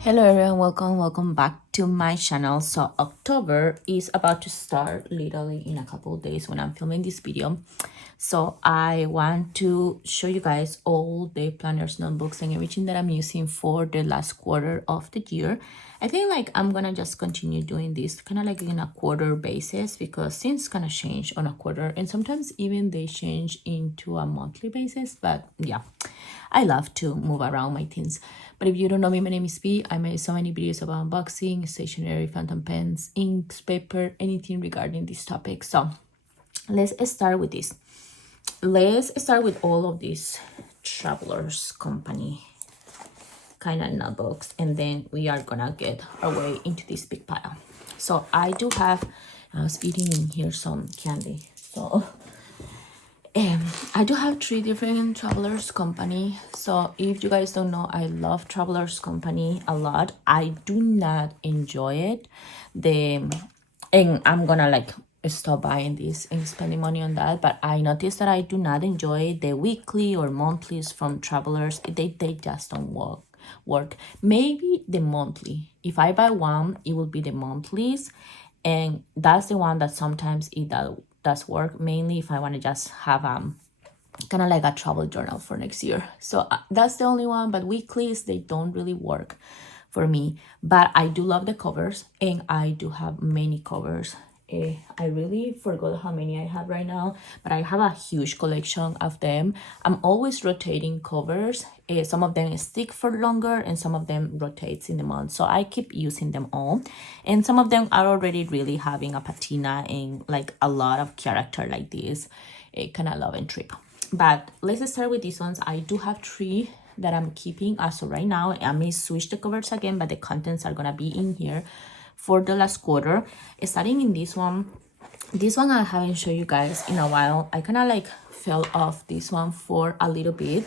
Hello everyone, welcome back to my channel. So October is about to start literally in a couple of days when I'm filming this video. So I want to show you guys all the planners, notebooks, and everything that I'm using for the last quarter of the year. I think like I'm gonna just continue doing this kind of like in a quarter basis because things kind of change on a quarter and sometimes even they change into a monthly basis. But yeah, I love to move around my things. But if you don't know me, my name is P. I made so many videos about unboxing, stationery, phantom pens, inks, paper, anything regarding this topic. So let's start with this. Let's start with all of these Travelers Company kind of notebooks, and then we are gonna get our way into this big pile. So I do have, I was eating in here some candy. So I do have 3 different Travelers Company. So if you guys don't know, I love Travelers Company a lot. I do not enjoy it. And I'm gonna like stop buying this and spending money on that. But I noticed that I do not enjoy the weekly or monthlies from Travelers. They just don't work. Maybe the monthly. If I buy one, it will be the monthlies, and that's the one that sometimes it does work, mainly if I want to just have kind of like a travel journal for next year. So that's the only one, but weeklies, they don't really work for me. But I do love the covers, and I do have many covers. I really forgot how many I have right now, but I have a huge collection of them. I'm always rotating covers. Some of them stick for longer and some of them rotates in the month. So I keep using them all. And some of them are already really having a patina and like a lot of character like this. Kind of love and trip. But let's start with these ones. I do have 3 that I'm keeping as of right now. I may switch the covers again, but the contents are gonna be in here for the last quarter. Starting in this one I haven't shown you guys in a while. I kind of like fell off this one for a little bit,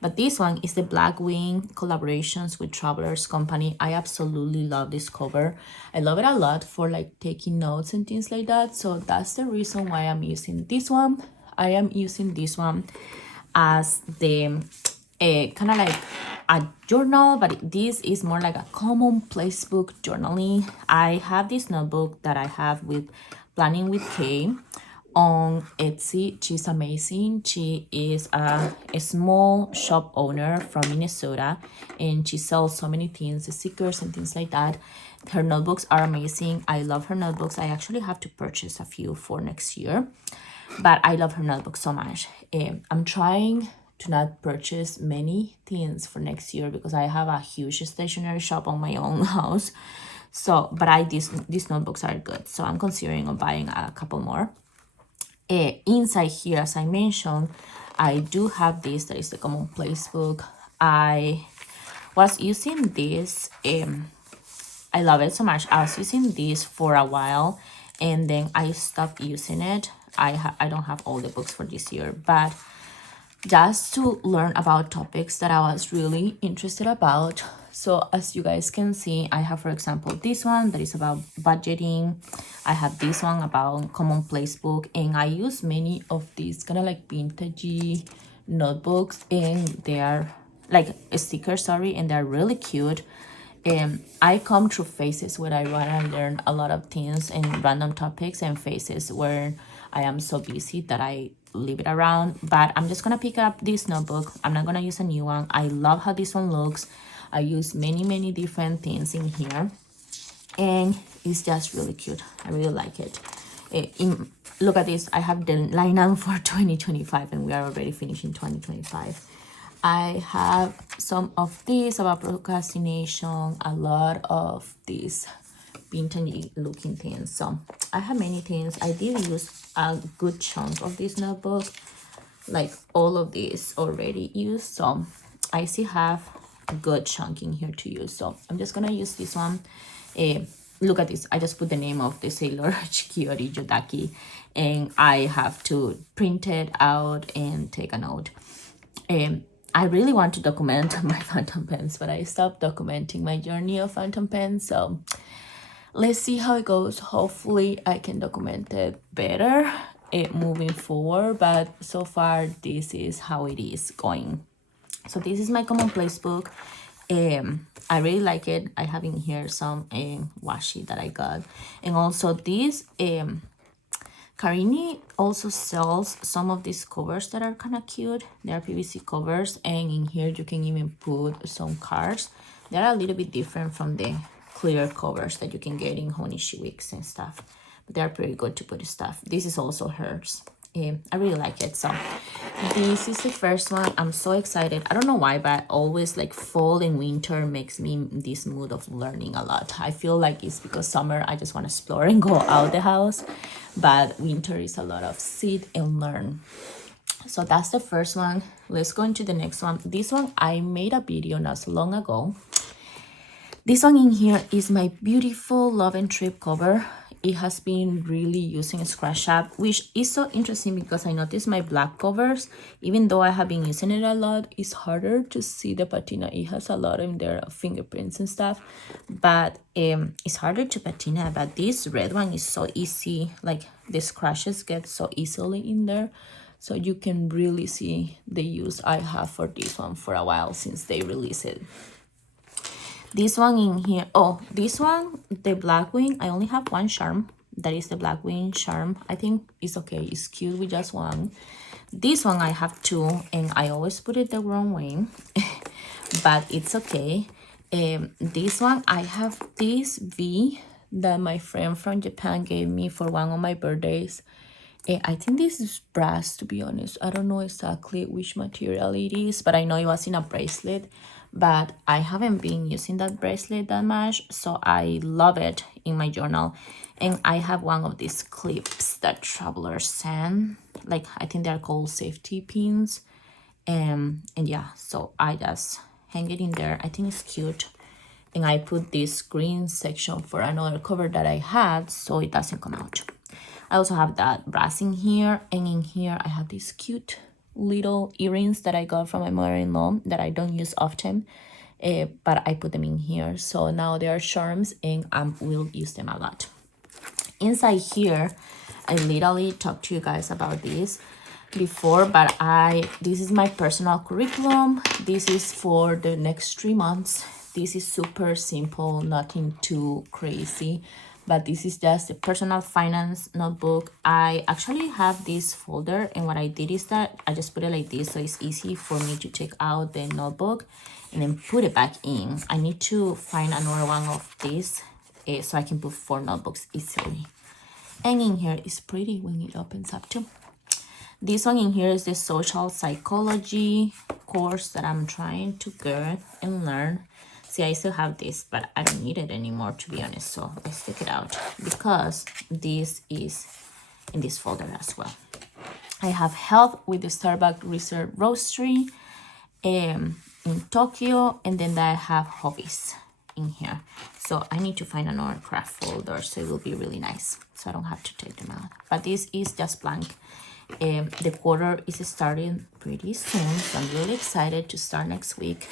but this one is the Blackwing collaborations with Travelers Company. I absolutely love this cover. I love it a lot for like taking notes and things like that. So that's the reason why I'm using this one. I am using this one as the kind of like a journal, but this is more like a commonplace book journaling. I have this notebook that I have with Planning with Kay on Etsy. She's amazing. She is a small shop owner from Minnesota, and she sells so many things, stickers and things like that. Her notebooks are amazing. I love her notebooks. I actually have to purchase a few for next year, but I love her notebook so much. I'm trying to not purchase many things for next year because I have a huge stationery shop on my own house. So, but these notebooks are good. So I'm considering on buying a couple more. Inside here, as I mentioned, I do have this. That is the commonplace book. I was using this. I love it so much. I was using this for a while, and then I stopped using it. I don't have all the books for this year, but just to learn about topics that I was really interested about. So as you guys can see, I have, for example, this one that is about budgeting. I have this one about commonplace book, and I use many of these kind of like vintagey notebooks, and they are like stickers, sorry, and they're really cute. I come through phases where I want to learn a lot of things and random topics, and phases where I am so busy that I leave it around. But I'm just gonna pick up this notebook. I'm not gonna use a new one. I love how this one looks. I use many different things in here, and it's just really cute. I really like it. Look at this. I have the lineup for 2025, and we are already finishing 2025. I have some of these about procrastination, a lot of these vintage looking things. So I have many things. I did use a good chunk of this notebook, like all of these already used. So I still have a good chunk in here to use. So I'm just gonna use this one. Look at this. I just put the name of the sailor Chikiori Jodaki, and I have to print it out and take a note. I really want to document my phantom pens, but I stopped documenting my journey of phantom pens. So let's see how it goes. Hopefully I can document it better moving forward, but so far this is how it is going. So this is my commonplace book. I really like it. I have in here some washi that I got. And also this Karini also sells some of these covers that are kind of cute. They are PVC covers, and in here you can even put some cards. They're a little bit different from the clear covers that you can get in Honishi Weeks and stuff, but they're pretty good to put stuff. This is also hers. I really like it. So this is the first one. I'm so excited. I don't know why, but always like fall and winter makes me in this mood of learning a lot. I feel like it's because summer I just want to explore and go out the house, but winter is a lot of sit and learn. So that's the first one. Let's go into the next one. This one I made a video not so long ago. This one in here is my beautiful Love and Trip cover. It has been really using scratch up, which is so interesting because I noticed my black covers, even though I have been using it a lot, it's harder to see the patina. It has a lot in there of fingerprints and stuff, but it's harder to patina. But this red one is so easy, like the scratches get so easily in there. So you can really see the use I have for this one for a while since they released it. This one in here, oh, this one, the black wing, I only have one charm. That is the black wing charm. I think it's okay. It's cute with just one. This one I have two, and I always put it the wrong way, but it's okay. This one, I have this V that my friend from Japan gave me for one of my birthdays. I think this is brass, to be honest. I don't know exactly which material it is, but I know it was in a bracelet. But I haven't been using that bracelet that much, so I love it in my journal. And I have one of these clips that travelers send. Like, I think they're called safety pins. And yeah, so I just hang it in there. I think it's cute. And I put this green section for another cover that I had, so it doesn't come out. I also have that brass in here, and in here I have these cute little earrings that I got from my mother-in-law that I don't use often, but I put them in here. So now they are charms, and I will use them a lot. Inside here, I literally talked to you guys about this before, but this is my personal curriculum. This is for the next 3 months. This is super simple, nothing too crazy, but this is just a personal finance notebook. I actually have this folder, and what I did is that I just put it like this, so it's easy for me to take out the notebook and then put it back in. I need to find another one of these so I can put 4 notebooks easily. And in here is pretty when it opens up too. This one in here is the social psychology course that I'm trying to get and learn. See, I still have this, but I don't need it anymore, to be honest. So let's take it out because this is in this folder as well. I have health with the Starbucks Reserve Roastery in Tokyo, and then I have hobbies in here. So I need to find another craft folder, so it will be really nice. So I don't have to take them out. But this is just blank. The quarter is starting pretty soon, so I'm really excited to start next week.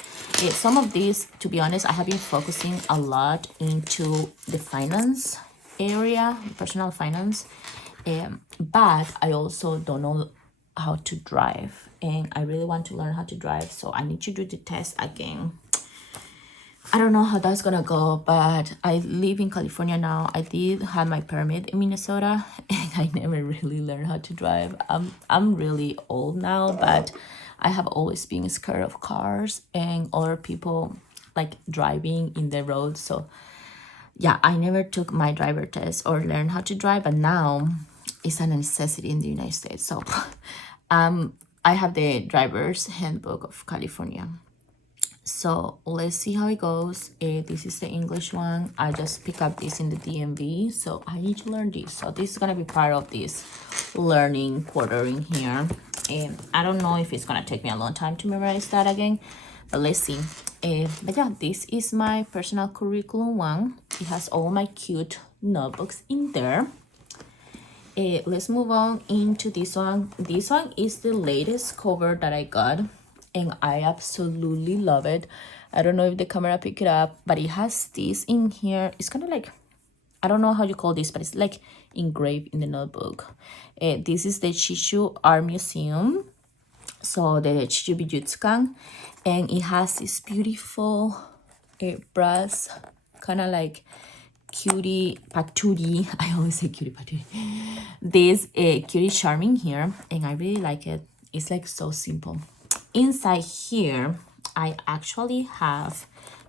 Some of these, to be honest, I have been focusing a lot into the finance area, personal finance, but I also don't know how to drive, and I really want to learn how to drive, so I need to do the test again. I don't know how that's gonna go, but I live in California now. I did have my permit in Minnesota, and I never really learned how to drive. I'm really old now, but I have always been scared of cars and other people like driving in the road. So yeah, I never took my driver test or learned how to drive, but now it's a necessity in the United States. So I have the driver's handbook of California. So let's see how it goes. This is the English one. I just picked up this in the DMV, so I need to learn this. So this is gonna be part of this learning quarter in here. And I don't know if it's gonna take me a long time to memorize that again, but let's see. But yeah, this is my personal curriculum one. It has all my cute notebooks in there. Let's move on into this one. This one is the latest cover that I got, and I absolutely love it. I don't know if the camera pick it up, but it has this in here. It's kind of like, I don't know how you call this, but it's like engraved in the notebook. This is the Chishu Art Museum, so the Chichu Bijutsukan, and it has this beautiful brass, kind of like cutie patootie. I always say cutie patootie. This cutie charming here, and I really like it. It's like so simple. Inside here, I actually have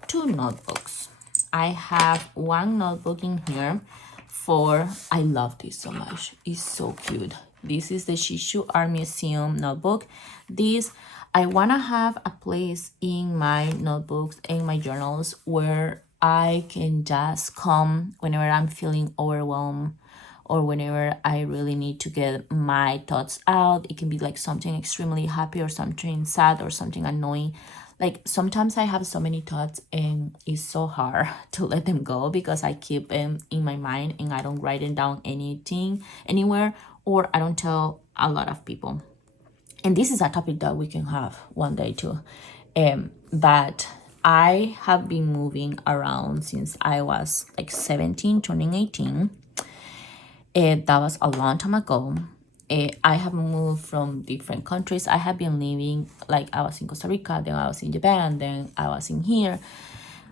two notebooks. I have one notebook in here for, I love this so much. It's so cute. This is the Shishu Art Museum notebook. This, I want to have a place in my notebooks and my journals where I can just come whenever I'm feeling overwhelmed or whenever I really need to get my thoughts out. It can be like something extremely happy or something sad or something annoying. Like sometimes I have so many thoughts and it's so hard to let them go because I keep them in my mind and I don't write it down anything anywhere, or I don't tell a lot of people. And this is a topic that we can have one day too. But I have been moving around since I was like 17, turning 18. That was a long time ago. I have moved from different countries. I have been living, like I was in Costa Rica, then I was in Japan, then I was in here.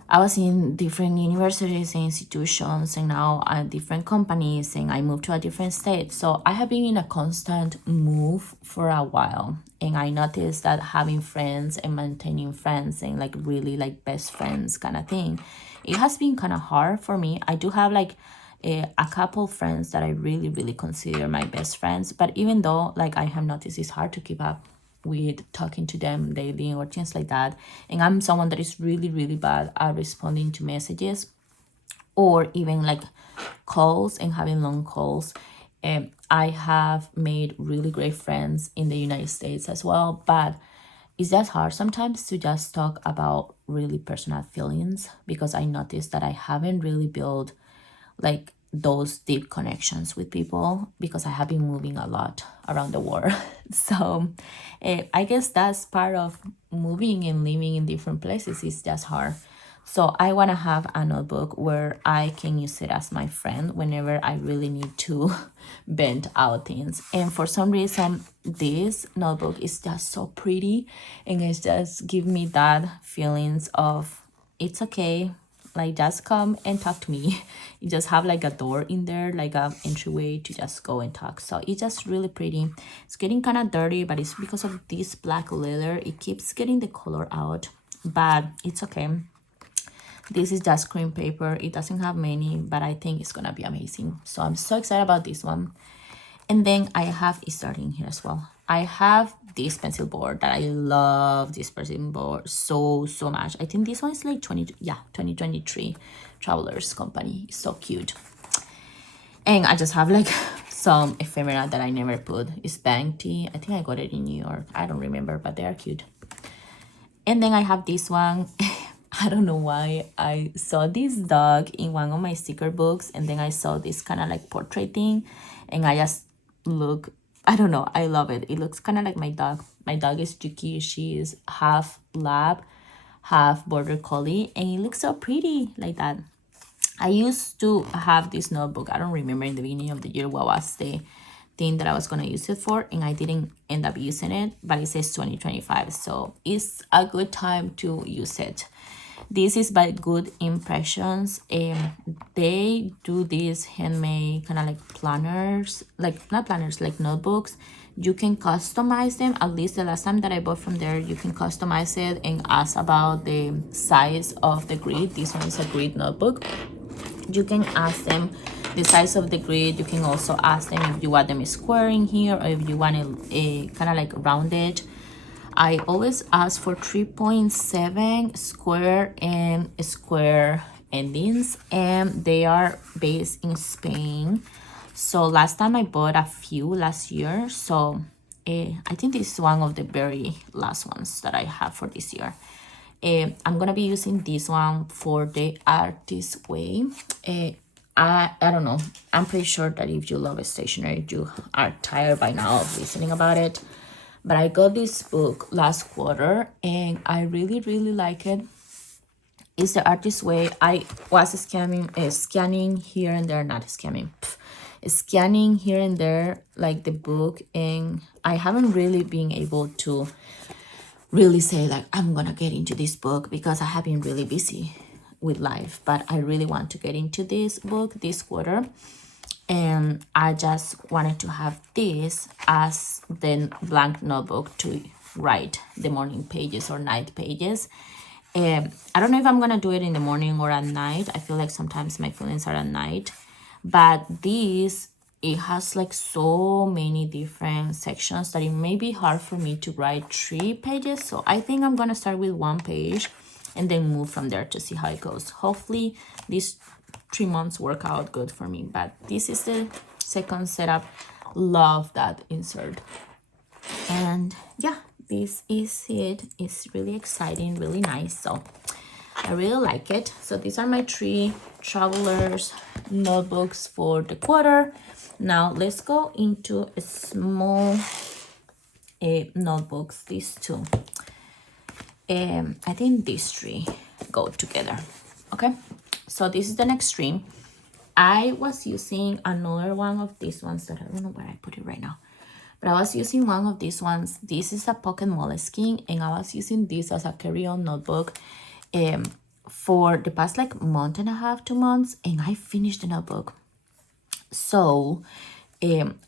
I was in different universities and institutions, and now at different companies, and I moved to a different state. So I have been in a constant move for a while, and I noticed that having friends and maintaining friends and like really like best friends kind of thing, it has been kind of hard for me. I do have like a couple friends that I really consider my best friends, but even though like I have noticed it's hard to keep up with talking to them daily or things like that, and I'm someone that is really bad at responding to messages or even like calls and having long calls. I have made really great friends in the United States as well, but it's just hard sometimes to just talk about really personal feelings because I noticed that I haven't really built like those deep connections with people because I have been moving a lot around the world. So I guess that's part of moving and living in different places. It's just hard. So I want to have a notebook where I can use it as my friend whenever I really need to vent out things. And for some reason, this notebook is just so pretty and it just give me that feelings of it's okay, like just come and talk to me. You just have like a door in there, like a entryway to just go and talk. So it's just really pretty. It's getting kind of dirty, but it's because of this black leather. It keeps getting the color out, but it's okay. This is just cream paper. It doesn't have many, but I think it's gonna be amazing. So I'm so excited about this one. And then I have it starting here as well. I have this pencil board that I love this pencil board so much. I think this one is like 2023 Travelers Company. It's so cute. And I just have like some ephemera that I never put. It's bank tea. I think I got it in New York. I don't remember, but they are cute. And then I have this one. I don't know why I saw this dog in one of my sticker books, and then I saw this kind of like portrait thing, and I just look, I don't know, I love it. It looks kind of like my dog. My dog is Juki. She is half lab, half border collie, and it looks so pretty like that. I used to have this notebook. I don't remember in the beginning of the year what was the thing that I was going to use it for, and I didn't end up using it, but it says 2025, so it's a good time to use it. This is by Good Impressions. They do these handmade kind of like planners, like not planners, like notebooks. You can customize them. At least the last time that I bought from there, you can customize it and ask about the size of the grid. This one is a grid notebook. You can ask them the size of the grid. You can also ask them if you want them square in here or if you want it kind of like rounded. I always ask for 3.7 square and square endings, and they are based in Spain. So last time I bought a few last year, so I think this is one of the very last ones that I have for this year. I'm gonna be using this one for the Artist Way. I don't know, I'm pretty sure that if you love stationery, you are tired by now of listening about it. But I got this book last quarter and I really like it. It's the Artist Way. I was scanning here and there, not scanning, scanning here and there like the book, and I haven't really been able to really say like I'm gonna get into this book because I have been really busy with life, but I really want to get into this book this quarter. And I just wanted to have this as the blank notebook to write the morning pages or night pages. I don't know if I'm gonna do it in the morning or at night. I feel like sometimes my feelings are at night, but this, it has like so many different sections that it may be hard for me to write 3 pages. So I think I'm gonna start with 1 page and then move from there to see how it goes. Hopefully these 3 months work out good for me. But this is the second setup. Love that insert. And yeah, this is it. It's really exciting, really nice. So I really like it. So these are my 3 travelers notebooks for the quarter. Now let's go into a small notebooks, these 2. I think these 3 go together. Okay, so this is the next stream. I was using another one of these ones that I don't know where I put it right now, but I was using one of these ones. This is a pocket moleskin, and I was using this as a carry-on notebook for the past like month and a half, 2 months, and I finished the notebook. So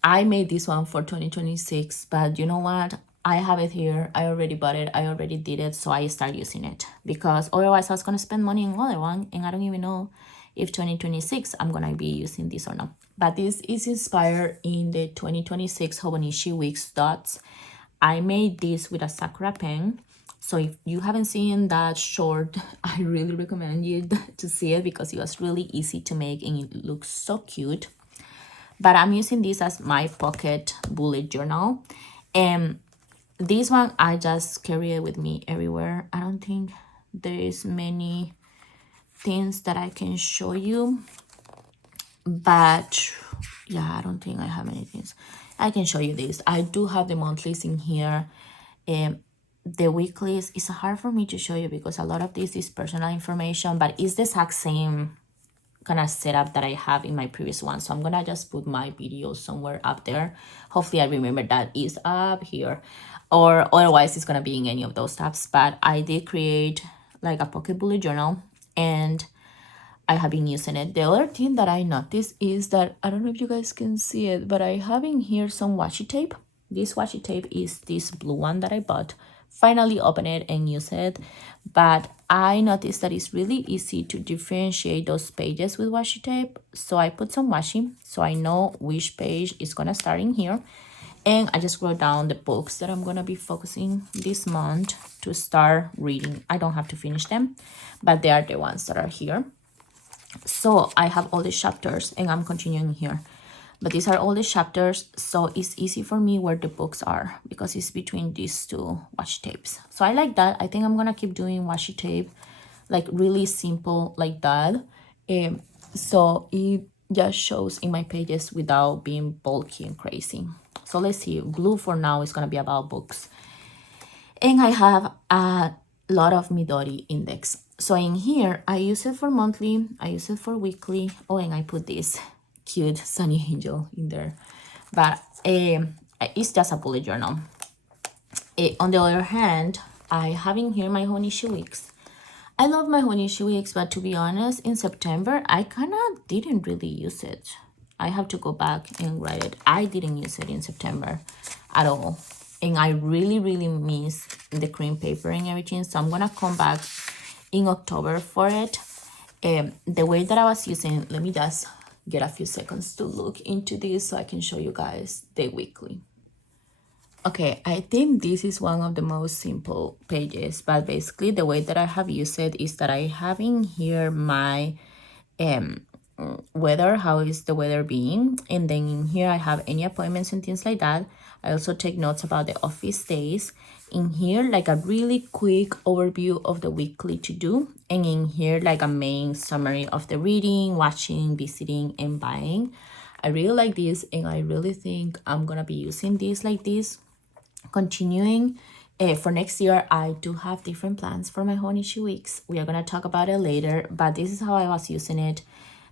I made this one for 2026, but you know what? I have it here. I already bought it. I already did it. So I start using it because otherwise I was going to spend money on another one. And I don't even know if 2026 I'm going to be using this or not. But this is inspired in the 2026 Hobonichi Weeks dots. I made this with a Sakura pen. So if you haven't seen that short, I really recommend you to see it because it was really easy to make and it looks so cute. But I'm using this as my pocket bullet journal. And this one, I just carry it with me everywhere. I don't think there is many things that I can show you. But yeah, I don't think I have many things. I can show you this. I do have the monthlies in here. The weeklies is hard for me to show you because a lot of this is personal information, but it's the exact same kind of setup that I have in my previous one. So I'm gonna just put my video somewhere up there. Hopefully I remember that is up here, or otherwise it's gonna be in any of those tabs. But I did create like a pocket bullet journal and I have been using it. The other thing that I noticed is that, I don't know if you guys can see it, but I have in here some washi tape. This washi tape is this blue one that I bought. Finally open it and use it, but I noticed that it's really easy to differentiate those pages with washi tape. So I put some washi so I know which page is gonna start in here, and I just wrote down the books that I'm gonna be focusing this month to start reading. I don't have to finish them, but they are the ones that are here. So I have all the chapters and I'm continuing here. But these are all the chapters, so it's easy for me where the books are because it's between these 2 washi tapes. So I like that. I think I'm gonna keep doing washi tape, like really simple like that. So it just shows in my pages without being bulky and crazy. So let's see, blue for now is gonna be about books. And I have a lot of Midori index. So in here, I use it for monthly, I use it for weekly. Oh, and I put this cute sunny angel in there, but it's just a bullet journal. On the other hand, I have in here my Honishi Weeks. I love my Honishi Weeks, but to be honest, in September I kind of didn't really use it. I have to go back and write it. I didn't use it in September at all, and I really miss the cream paper and everything. So I'm gonna come back in October for it. The way that I was using, let me just get a few seconds to look into this so I can show you guys the weekly. Okay, I think this is one of the most simple pages, but basically the way that I have used it is that I have in here my weather, how is the weather being, and then in here I have any appointments and things like that. I also take notes about the office days. In here, like a really quick overview of the weekly to do, and in here like a main summary of the reading, watching, visiting, and buying. I really like this, and I really think I'm gonna be using this like this. Continuing for next year, I do have different plans for my Honishi Weeks. We are gonna talk about it later, but this is how I was using it.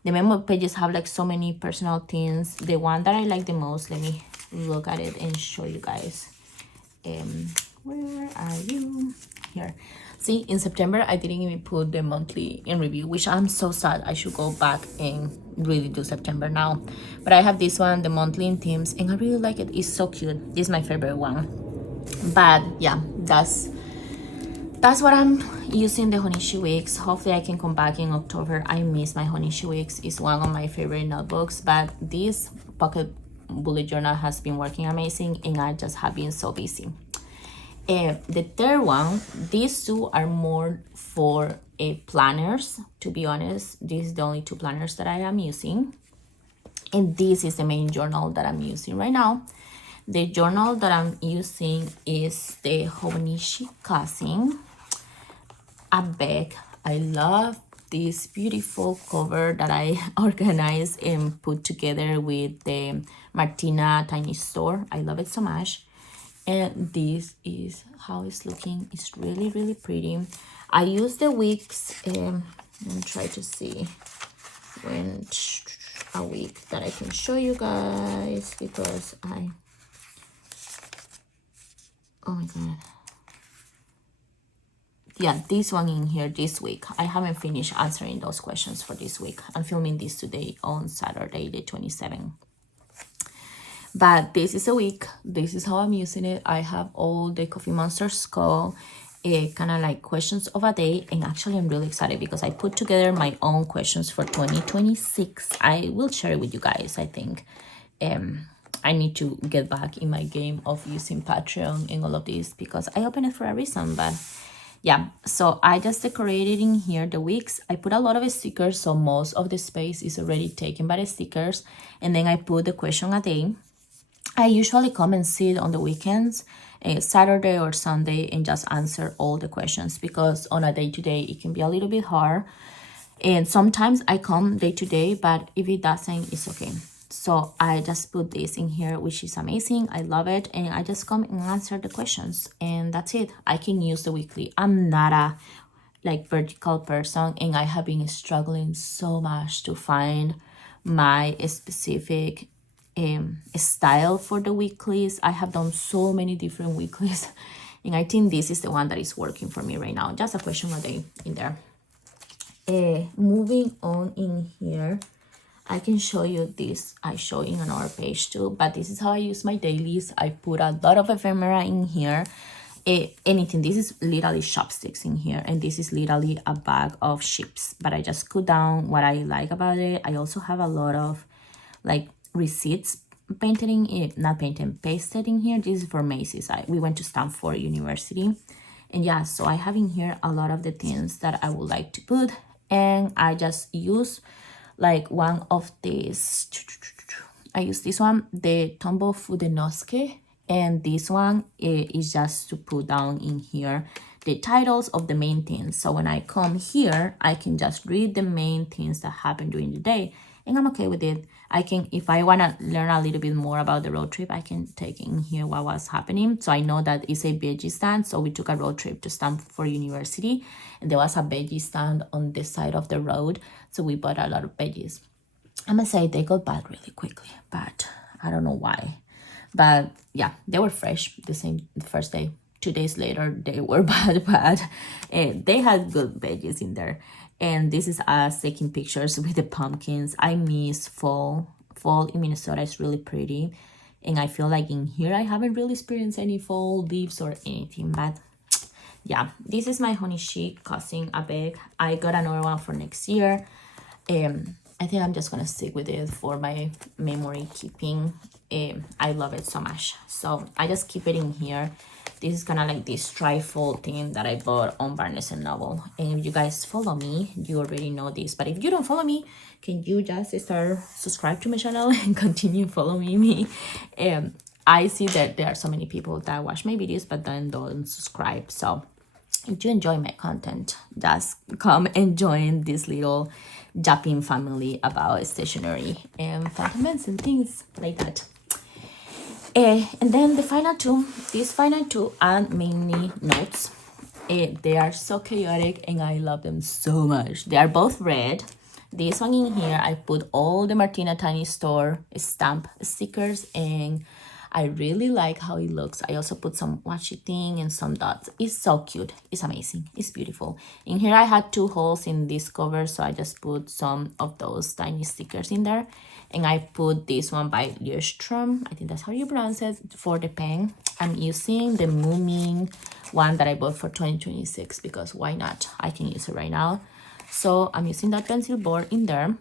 The memo pages have like so many personal things. The one that I like the most, let me look at it and show you guys. Where are you? Here. See, in September, I didn't even put the monthly in review, which I'm so sad. I should go back and really do September now. But I have this one, the monthly in themes, and I really like it. It's so cute. This is my favorite one. But yeah, that's what I'm using the Honishi Weeks. Hopefully I can come back in October. I miss my Honishi Weeks. It's one of my favorite notebooks, but this pocket bullet journal has been working amazing, and I just have been so busy. The third one, these two are more for planners. To be honest, this is the only two planners that I am using, and this is the main journal that I'm using right now. The journal that I'm using is the Honishi Cousin. A bag. I love this beautiful cover that I organized and put together with the Martina Tiny Store. I love it so much. And this is how it's looking. It's really, really pretty. I use the weeks. Let me try to see when a week that I can show you guys, because oh my god. Yeah, this one in here this week. I haven't finished answering those questions for this week. I'm filming this today on Saturday, the 27th. But this is a week. This is how I'm using it. I have all the Coffee Monsters kind of like questions of a day. And actually, I'm really excited because I put together my own questions for 2026. I will share it with you guys, I think. I need to get back in my game of using Patreon and all of this, because I opened it for a reason. But yeah, so I just decorated in here the weeks. I put a lot of stickers, so most of the space is already taken by the stickers. And then I put the question a day. I usually come and sit on the weekends, Saturday or Sunday, and just answer all the questions, because on a day-to-day it can be a little bit hard. And sometimes I come day-to-day, but if it doesn't, it's okay. So I just put this in here, which is amazing. I love it. And I just come and answer the questions, and that's it. I can use the weekly. I'm not a like vertical person, and I have been struggling so much to find my specific style for the weeklies. I have done so many different weeklies, and I think this is the one that is working for me right now. Just a question a day in there. Moving on in here, I can show you this. I show in another page too, but this is how I use my dailies. I put a lot of ephemera in here. Anything. This is literally chopsticks in here, and this is literally a bag of chips, but I just put down what I like about it. I also have a lot of like receipts painted in it, not painted, pasted in here. This is for Macy's. We went to Stanford University, and yeah, so I have in here a lot of the things that I would like to put, and I just use like one of these. I use this one, the Tombow Fudenosuke, and this one is just to put down in here the titles of the main things. So when I come here, I can just read the main things that happen during the day, and I'm okay with it. I can, if I want to learn a little bit more about the road trip, I can take in here what was happening. So I know that it's a veggie stand. So we took a road trip to Stanford University, and there was a veggie stand on the side of the road. So we bought a lot of veggies. I'm gonna say they got bad really quickly, but I don't know why. But yeah, they were fresh the first day. 2 days later, they were bad. They had good veggies in there. And this is us taking pictures with the pumpkins. I miss fall. Fall in Minnesota is really pretty. And I feel like in here, I haven't really experienced any fall leaves or anything. But yeah, this is my Honishi Cousin a bag. I got another one for next year. I think I'm just going to stick with it for my memory keeping. I love it so much. So I just keep it in here. This is kind of like this trifold thing that I bought on Barnes & Noble. And if you guys follow me, you already know this. But if you don't follow me, can you just subscribe to my channel and continue following me? I see that there are so many people that watch my videos but then don't subscribe. So if you enjoy my content, just come and join this little Japan family about stationery and fundaments and things like that. And then the final two, these final two are mainly notes. They are so chaotic and I love them so much. They are both red. This one in here, I put all the Martina Tiny Store stamp stickers and I really like how it looks. I also put some washi thing and some dots. It's so cute. It's amazing. It's beautiful. In here I had 2 holes in this cover, so I just put some of those tiny stickers in there. And I put this one by Ljöström, I think that's how you pronounce it, for the pen. I'm using the Moomin one that I bought for 2026 because why not? I can use it right now. So I'm using that pencil board in there.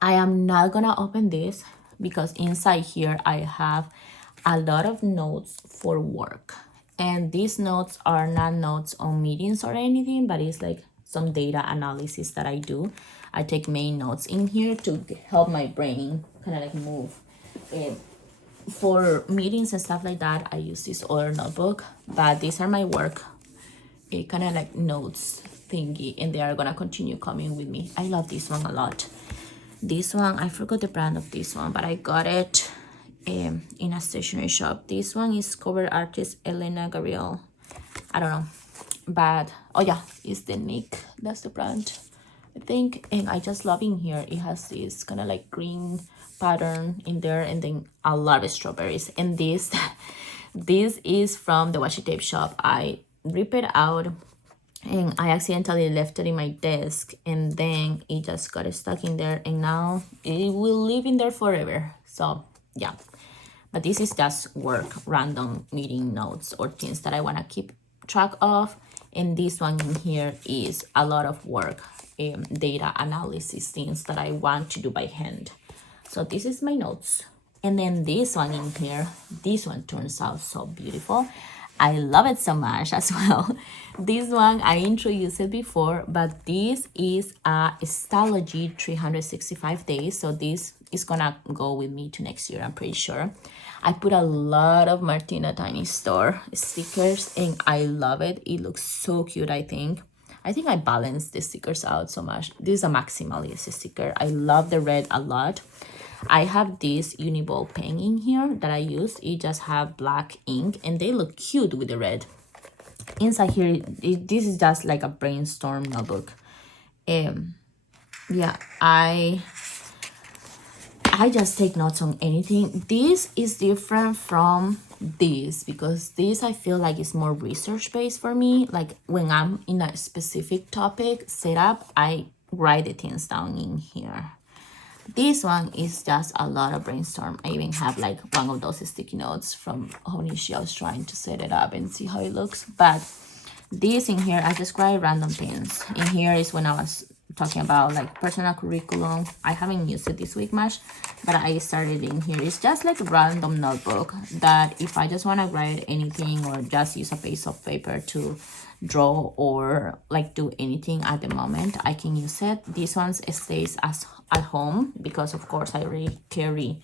I am not gonna open this because inside here I have a lot of notes for work. And these notes are not notes on meetings or anything, but it's like some data analysis that I do. I take main notes in here to help my brain kind of like move. For meetings and stuff like that, I use this other notebook, but these are my work, kind of like notes thingy, and they are gonna continue coming with me. I love this one a lot. This one, I forgot the brand of this one, but I got it in a stationery shop. This one is cover artist Elena Gabriel. I don't know, but oh yeah, it's the Nick. That's the brand, I think. And I just love in here. It has this kind of like green pattern in there, and then a lot of strawberries. And this, this is from the washi tape shop. I rip it out and I accidentally left it in my desk, and then it just got stuck in there, and now it will live in there forever. So yeah, but this is just work, random meeting notes or things that I want to keep track of. And this one in here is a lot of work, data analysis, things that I want to do by hand. So this is my notes. And then this one in here, this one turns out so beautiful. I love it so much as well. This one, I introduced it before, but this is a Stylogy 365 days. So this is gonna go with me to next year, I'm pretty sure. I put a lot of Martina Tiny Store stickers and I love it. It looks so cute, I think. I balanced the stickers out so much. This is a maximalist sticker. I love the red a lot. I have this Uniball pen in here that I use. It just have black ink and they look cute with the red. Inside here, this is just like a brainstorm notebook. Yeah, I just take notes on anything. This is different from this because this I feel like is more research based for me. Like when I'm in a specific topic setup, I write the things down in here. This one is just a lot of brainstorm. I even have like one of those sticky notes from Honishi. I was trying to set it up and see how it looks. But this in here, I just write random things. In here is when I was talking about like personal curriculum. I haven't used it this week much, but I started in here. It's just like a random notebook that if I just want to write anything or just use a piece of paper to draw or like do anything at the moment, I can use it. This one stays as at home because of course I already carry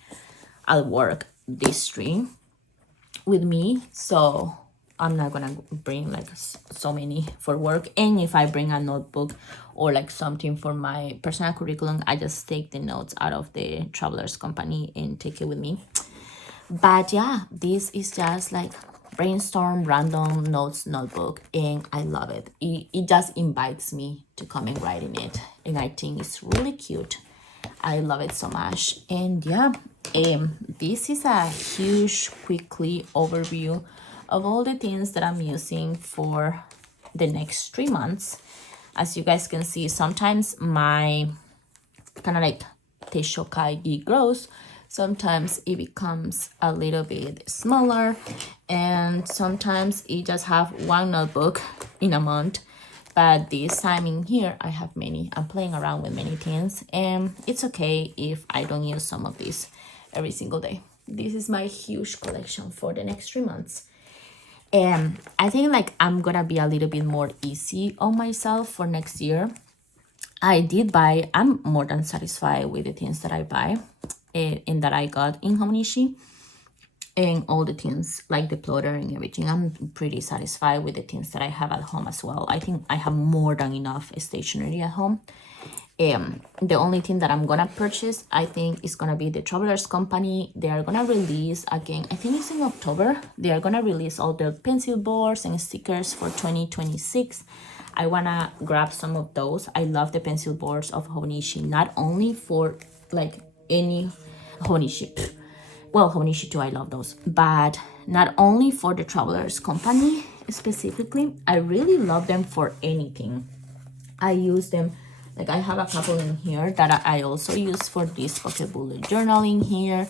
at work this tree with me, so I'm not gonna bring like so many for work. And if I bring a notebook or like something for my personal curriculum, I just take the notes out of the traveler's company and take it with me. But yeah, this is just like brainstorm random notes notebook and I love it. It just invites me to come and write in it, and I think it's really cute. I love it so much. And yeah, this is a huge quickly overview of all the things that I'm using for the next 3 months. As you guys can see, sometimes my kind of like techo Kaigi grows. Sometimes it becomes a little bit smaller, and sometimes it just have one notebook in a month. But this time in here, I have many. I'm playing around with many things, and it's okay if I don't use some of these every single day. This is my huge collection for the next 3 months. And I think like I'm gonna be a little bit more easy on myself for next year. I'm more than satisfied with the things that I buy and that I got in Honishi. And all the things like the plotter and everything, I'm pretty satisfied with the things that I have at home as well. I think I have more than enough stationery at home. The only thing that I'm gonna purchase, I think, is gonna be the Travelers Company. They are gonna release again, I think it's in October, they are gonna release all the pencil boards and stickers for 2026. I wanna grab some of those. I love the pencil boards of Honishi, not only for like any Honishi, Well, Honishi too, I love those. But not only for the Travelers Company specifically, I really love them for anything. I use them, like I have a couple in here that I also use for this pocket bullet journaling here.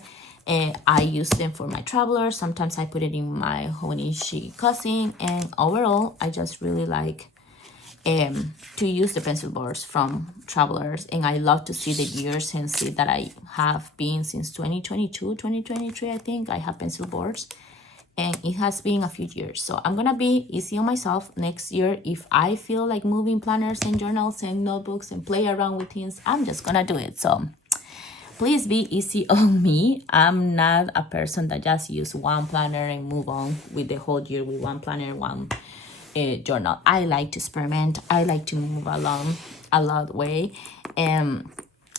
And I use them for my travelers. Sometimes I put it in my Honishi cousin. And overall, I just really like to use the pencil boards from Travelers, and I love to see the years and see that I have been since 2022 2023. I think I have pencil boards, and it has been a few years, so I'm gonna be easy on myself next year. If I feel like moving planners and journals and notebooks and play around with things, I'm just gonna do it. So please be easy on me. I'm not a person that just use one planner and move on with the whole year with one planner, one journal. I like to experiment. I like to move along a lot way. And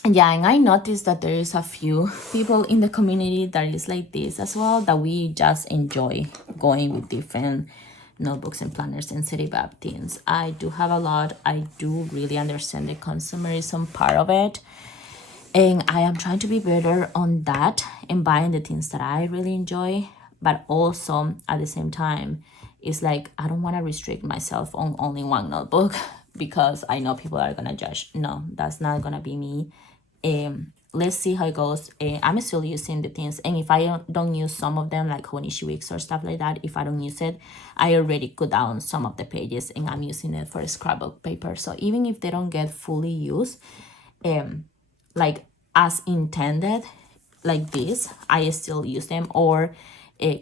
yeah, and I noticed that there is a few people in the community that is like this as well, that we just enjoy going with different notebooks and planners and setting up things. I do have a lot. I do really understand the consumerism part of it, and I am trying to be better on that and buying the things that I really enjoy. But also at the same time, it's like I don't want to restrict myself on only one notebook because I know people are gonna judge. No, that's not gonna be me. Let's see how it goes. I'm still using the things, and if I don't use some of them, like Honishi Weeks or stuff like that, if I don't use it, I already cut down some of the pages and I'm using it for scrapbook paper. So even if they don't get fully used, like as intended, like this, I still use them, or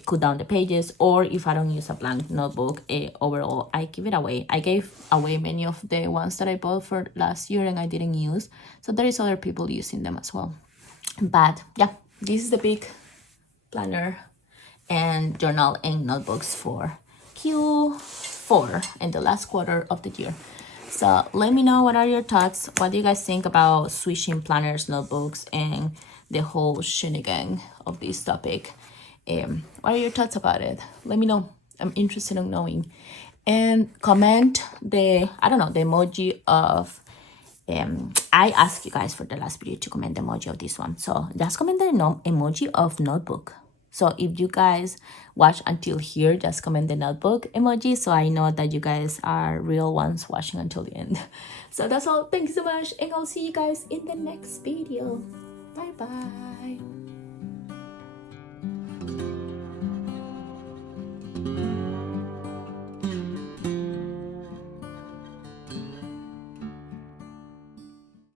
cut down the pages, or if I don't use a blank notebook, overall I give it away. I gave away many of the ones that I bought for last year and I didn't use, so there is other people using them as well. But yeah, this is the big planner and journal and notebooks for Q4 and the last quarter of the year. So let me know, what are your thoughts? What do you guys think about switching planners, notebooks, and the whole shenanigan of this topic? What are your thoughts about it? Let me know. I'm interested in knowing. And comment the, I don't know, the emoji of, I asked you guys for the last video to comment the emoji of this one. So just comment the emoji of notebook. So if you guys watch until here, just comment the notebook emoji so I know that you guys are real ones watching until the end. So that's all. Thank you so much, and I'll see you guys in the next video. Bye bye.